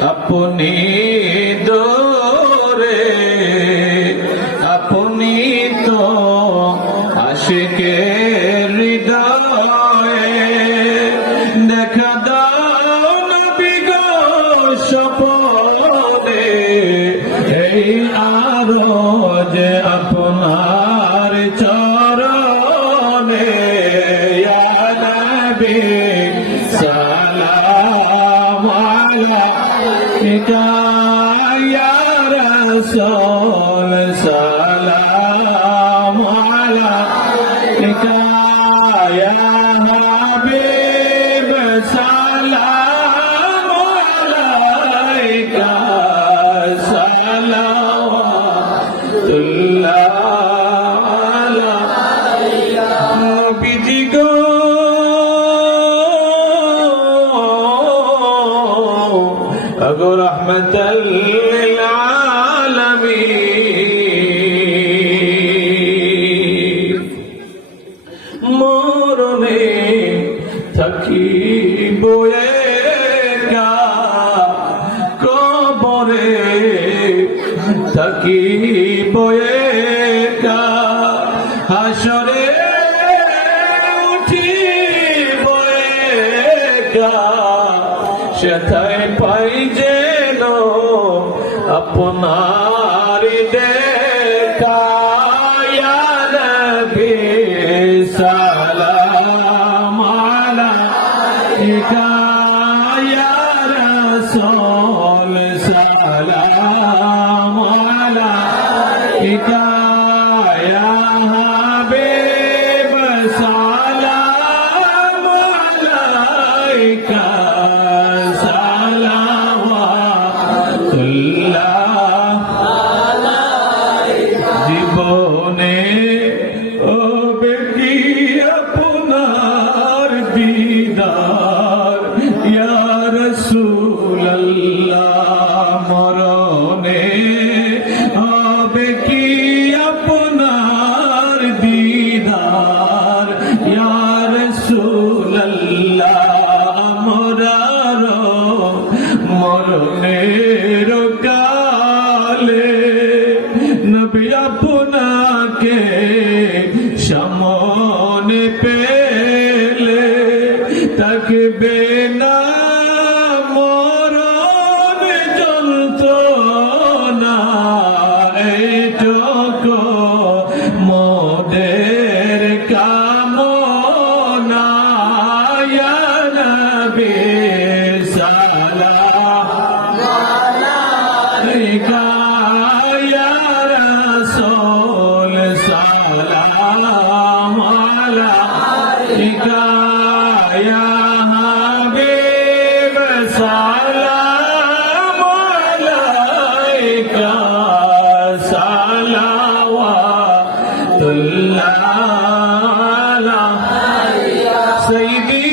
अपनी दौरे अपनी तो आशिके हृदय देखा दाओ नबी गो सपने এই আরজ আপনার চরণে ইয়া নবী সালাম আলাইকা ইয়া রাসূল সালাম আলাইকা ইয়া হাবিব সালাম আলাইকা रहमतल लिल आलमीन মরণে থাকিব একা কবরে থাকিব একা হাসরে উঠিব একা সেথায় পাই যেন আপনার দেখা ইয়া নবী সালাম আলাইকা ইয়া রাসূল সালাম আলাইকা ইয়া হাবিব সালাম আলাইকা জীবনে ও বেটি আপনার দিদার ইয়া রাসূলুল্লাহ মরণে হবে কি আপনার দিদার ইয়া রাসূলুল্লাহ আমরার মরণের কালে নবী আপনাকে সামনে পেলে থাকবে না মরণ যন্ত্রণা এইটুকু মোদের কামনা ইয়া নবী সালাম আলাইকা ইয়া রাসূল সালাম আলাইকা ইয়া হাবিব সালাম আলাইকা সালাওয়াতুল্লাহ আলাইকা সাইয়্যিদি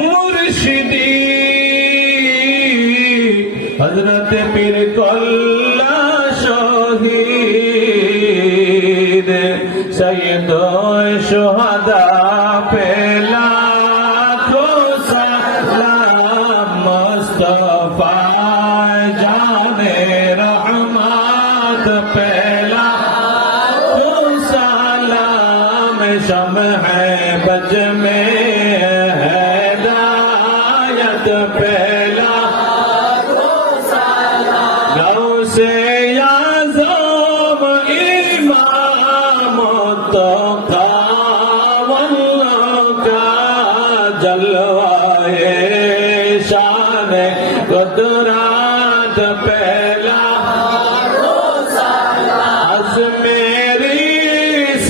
মুরশিদি হযরত পীর কল্লা শহীদ সৈয়দ শুহাদা পে লাখো সালাম মুস্তাফা জানে রহমত পে লাখো সালাম शम्ह बज में हिदायत पे से याज़म इमाम तो का जलवाए शान कुदरत पहला अज़ मेरी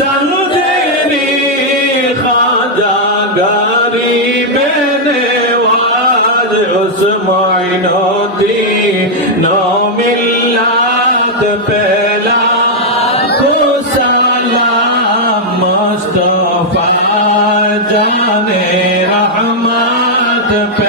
संजरी ख्वाजा गरीब नवाज़ उस मोइनुद्दीन मिल्लत पहला को सलाम मुस्तफा जाने रहमत पे